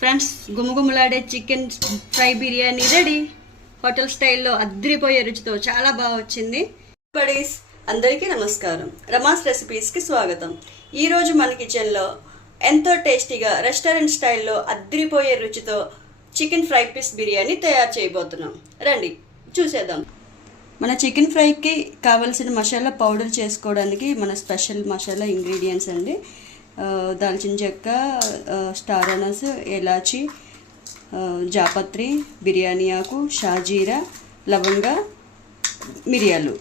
Friends, గుమగుమలాడే chicken fry biryani ready. Hotel స్టైల్లో అద్రిపోయే రుచితో చాలా బాగా వచ్చింది. బడీస్ అందరికీ నమస్కారం. రమాస్ రెసిపీస్కి స్వాగతం. ఈరోజు మన కిచెన్లో ఎంతో టేస్టీగా రెస్టారెంట్ స్టైల్లో అద్రిపోయే రుచితో చికెన్ ఫ్రై పీస్ బిర్యానీ తయారు చేయబోతున్నాం. రండి చూసేద్దాం. మన చికెన్ ఫ్రైకి కావాల్సిన మసాలా పౌడర్ చేసుకోవడానికి మన స్పెషల్ మసాలా ఇంగ్రీడియంట్స్ అండి. దాల్చిన చెక్క, స్టార్ అనస్, ఎలాచి, జాపత్రి, బిర్యానీ ఆకు, షాజీరా, లవంగ, మిరియాలు,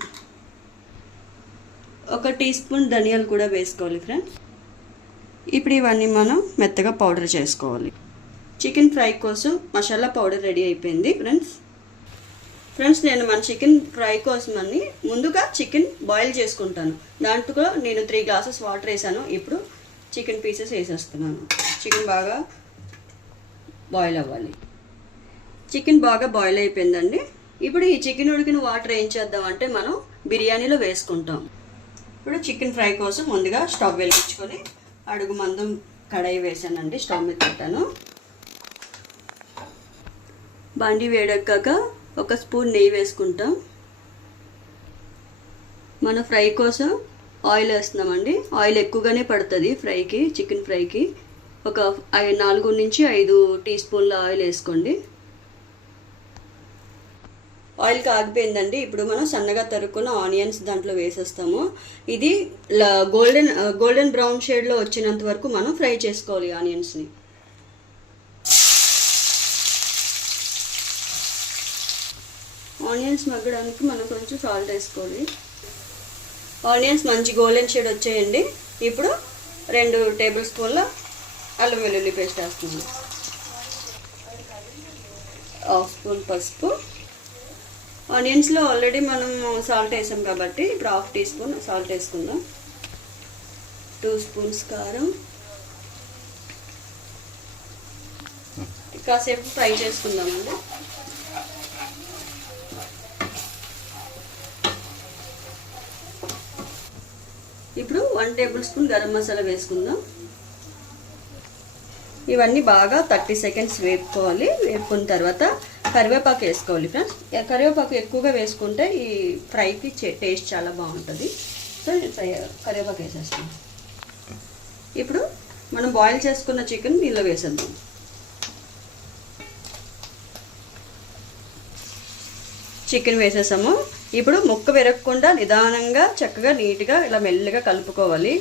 1 టీ స్పూన్ ధనియాలు కూడా వేసుకోవాలి ఫ్రెండ్స్. ఇప్పుడు ఇవన్నీ మనం మెత్తగా పౌడర్ చేసుకోవాలి. చికెన్ ఫ్రై కోసం మసాలా పౌడర్ రెడీ అయిపోయింది ఫ్రెండ్స్. నేను మన చికెన్ ఫ్రై కోసం అని ముందుగా చికెన్ బాయిల్ చేసుకుంటాను. దాంట్లో నేను 3 గ్లాసెస్ వాటర్ వేసాను. ఇప్పుడు చికెన్ పీసెస్ వేసేస్తున్నాను. చికెన్ బాగా బాయిల్ అవ్వాలి. చికెన్ బాగా బాయిల్ అయిపోయిందండి. ఇప్పుడు ఈ చికెన్ ఉడికిన వాటర్ ఏం చేద్దామంటే మనం బిర్యానీలో వేసుకుంటాం. ఇప్పుడు చికెన్ ఫ్రై కోసం ముందుగా స్టవ్ వెలిగించుకొని అడుగు మందం కడాయి వేసానండి. స్టవ్ మీద పెట్టాను. బాండి వేడెక్కాక 1 స్పూన్ నెయ్యి వేసుకుంటాం. మన ఫ్రై కోసం ఆయిల్ వేస్తున్నామండి. ఆయిల్ ఎక్కువగానే పడుతుంది ఫ్రైకి. చికెన్ ఫ్రైకి ఒక 4 నుంచి 5 టీ స్పూన్ల ఆయిల్ వేసుకోండి. ఆయిల్ కాగిపోయిందండి. ఇప్పుడు మనం సన్నగా తరుక్కున్న ఆనియన్స్ దాంట్లో వేసేస్తాము. ఇది గోల్డెన్ బ్రౌన్ షేడ్లో వచ్చినంత వరకు మనం ఫ్రై చేసుకోవాలి ఆనియన్స్ని. ఆనియన్స్ మగ్గడానికి మనం కొంచెం సాల్ట్ వేసుకోవాలి. ఆనియన్స్ మంచి గోల్డెన్ షేడ్ వచ్చేయండి. ఇప్పుడు 2 టేబుల్ స్పూన్ల అల్లం వెల్లుల్లి పేస్ట్ వేస్తున్నాను. 1/2 స్పూన్ పసుపు. ఆనియన్స్లో ఆల్రెడీ మనం సాల్ట్ వేసాం కాబట్టి ఇప్పుడు 1/2 టీ స్పూన్ సాల్ట్ వేసుకుందాం. 2 స్పూన్స్ కారం. కాసేపు ఫ్రై చేసుకుందామండి. ఇప్పుడు 1 టేబుల్ స్పూన్ గరం మసాలా వేసుకుందాం. ఇవన్నీ బాగా 30 సెకండ్స్ వేపుకోవాలి. వేపుకున్న తర్వాత కరివేపాకు వేసుకోవాలి ఫ్రెండ్స్. కరివేపాకు ఎక్కువగా వేసుకుంటే ఈ ఫ్రైకి టేస్ట్ చాలా బాగుంటుంది. సో కరివేపాకు వేసేస్తాం. ఇప్పుడు మనం బాయిల్ చేసుకున్న చికెన్ దీనిలో వేసేద్దాం. చికెన్ వేసేసాము. ఇప్పుడు ముక్క విరగకుండా నిదానంగా చక్కగా నీట్గా ఇలా మెల్లగా కలుపుకోవాలి.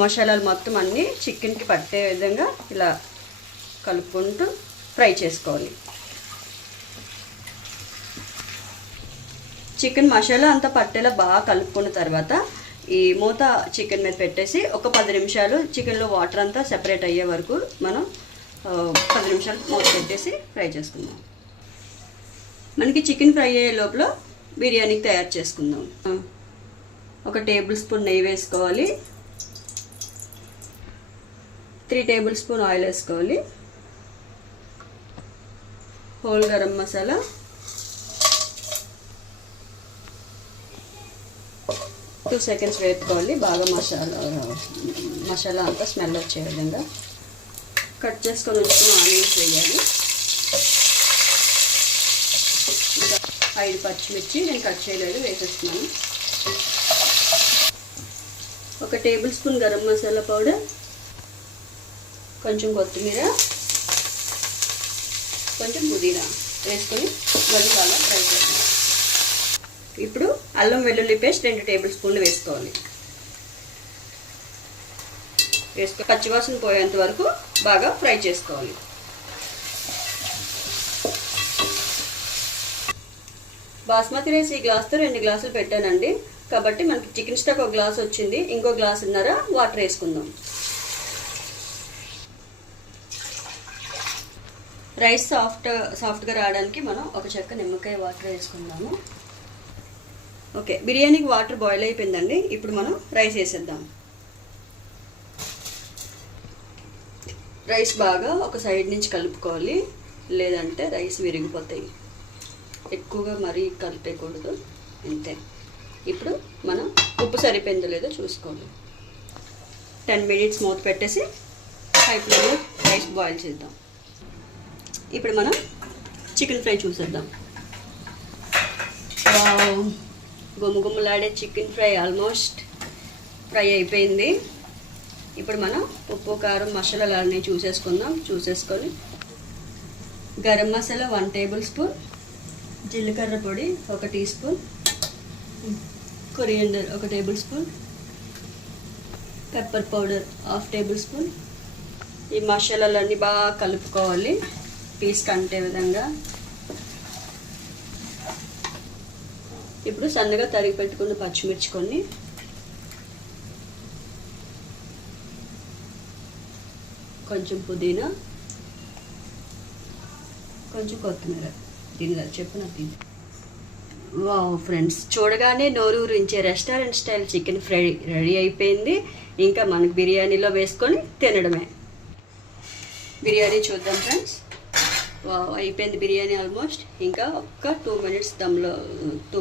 మసాలాలు మొత్తం అన్నీ చికెన్కి పట్టే విధంగా ఇలా కలుపుకుంటూ ఫ్రై చేసుకోవాలి. చికెన్ మసాలా అంతా పట్టేలా బాగా కలుపుకున్న తర్వాత ఈ మూత చికెన్ మీద పెట్టేసి ఒక 10 నిమిషాలు చికెన్లో వాటర్ అంతా సెపరేట్ అయ్యే వరకు మనం 10 నిమిషాలు మూత పెట్టేసి ఫ్రై చేసుకుందాం. మనకి చికెన్ ఫ్రై అయ్యే లోపల బిర్యానీకి తయారు చేసుకుందాం. 1 టేబుల్ స్పూన్ నెయ్యి వేసుకోవాలి. 3 టేబుల్ స్పూన్ ఆయిల్ వేసుకోవాలి. హోల్ గరం మసాలా, 2 సెకండ్స్ వేపుకోవాలి. బాగా మసాలా అంతా స్మెల్ వచ్చే విధంగా కట్ చేసుకొని వచ్చుకున్న ఆనియన్స్ వేయాలి. 5 పచ్చిమిర్చి నేను కట్ చేయలేదు, వేసేస్తున్నాను. 1 table spoon garam masala powder, కొంచెం కొత్తిమీర, కొంచెం పుదీనా వేసుకొని మళ్ళీ బాగా ఫ్రై చేయాలి. ఇప్పుడు అల్లం వెల్లుల్లి పేస్ట్ 2 టేబుల్ స్పూన్లు వేసుకోవాలి. పచ్చివాసన పోయేంత వరకు బాగా ఫ్రై చేసుకోవాలి. బాస్మతి రైస్ ఈ గ్లాస్తో 2 గ్లాసులు పెట్టానండి. కాబట్టి మనకి చికెన్ స్టాక్ 1 గ్లాస్ వచ్చింది. ఇంకో గ్లాసున్నర వాటర్ వేసుకుందాం. రైస్ సాఫ్ట్గా రావడానికి మనం 1 చెక్క నిమ్మకాయ వాటర్ వేసుకుందాము. ఓకే, బిర్యానీకి వాటర్ బాయిల్ అయిపోయిందండి. ఇప్పుడు మనం రైస్ వేసేద్దాం. రైస్ బాగా ఒక సైడ్ నుంచి కలుపుకోవాలి, లేదంటే రైస్ విరిగిపోతాయి. ఎక్కువగా మరీ కలిపేయకూడదు, అంతే. ఇప్పుడు మనం ఉప్పు సరిపోయిందో లేదో చూసుకోవాలి. 10 మినిట్స్ మూత పెట్టేసి హై ఫ్లేమ్లో రైస్ బాయిల్ చేద్దాం. ఇప్పుడు మనం చికెన్ ఫ్రై చూసేద్దాం. గుమ్మగుమ్మలాడే చికెన్ ఫ్రై ఆల్మోస్ట్ ఫ్రై అయిపోయింది. ఇప్పుడు మనం ఉప్పు కారం మసాలాలు అన్నీ చూసేసుకొని గరం మసాలా 1 టేబుల్ స్పూన్, జీలకర్ర పొడి 1 teaspoon, coriander 1 tablespoon, pepper powder 1/2 tablespoon. ఈ మసాలాలన్నీ బాగా కలుపుకోవాలి పీస్కి అంటే విధంగా. ఇప్పుడు సన్నగా తరిగి పెట్టుకున్న పచ్చిమిర్చి కొన్ని, కొంచెం పుదీనా, కొంచెం కొత్తిమీర. దీనిగా చెప్పు నాకు తిని. వావ్ ఫ్రెండ్స్, చూడగానే నోరు ఊరించే restaurant style chicken fry ready అయిపోయింది. ఇంకా మనకు బిర్యానీలో వేసుకొని తినడమే. బిర్యానీ చూద్దాం ఫ్రెండ్స్. వావ్, అయిపోయింది బిర్యానీ ఆల్మోస్ట్. ఇంకా ఒక్క 2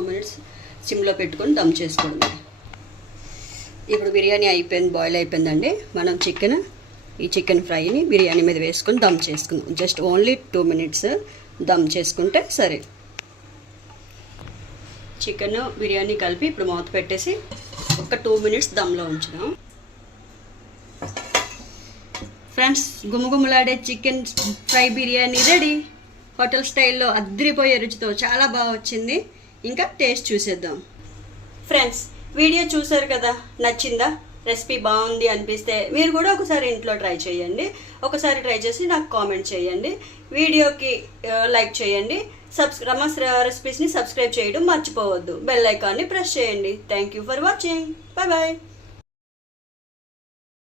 మినిట్స్ సిమ్లో పెట్టుకొని దమ్ చేసుకోవడమే. ఇప్పుడు బిర్యానీ అయిపోయింది, బాయిల్ అయిపోయిందండి. మనం ఈ చికెన్ ఫ్రైని బిర్యానీ మీద వేసుకొని దమ్ చేసుకుందాం. జస్ట్ ఓన్లీ 2 మినిట్స్ దమ్ చేసుకుంటే సరే. చికెన్ బిర్యానీ కలిపి ఇప్పుడు మూత పెట్టేసి ఒక 2 మినిట్స్ దమ్లో ఉంచుదాం. ఫ్రెండ్స్, గుమ్మగుమ్మలాడే chicken fry biryani ready. Hotel స్టైల్లో అద్రిపోయే రుచితో చాలా బాగా వచ్చింది. ఇంకా టేస్ట్ చూసేద్దాం. ఫ్రెండ్స్, వీడియో చూసారు కదా, నచ్చిందా? రెసిపీ బాగుంది అనిపిస్తే మీరు కూడా ఒకసారి ఇంట్లో ట్రై చేయండి. ఒకసారి ట్రై చేసి నాకు కామెంట్ చేయండి. వీడియోకి లైక్ చేయండి. రమాస్ రెసిపీస్ని సబ్స్క్రైబ్ చేయడం మర్చిపోవద్దు. బెల్ ఐకాన్ని ప్రెస్ చేయండి. Thank you for watching. Bye bye.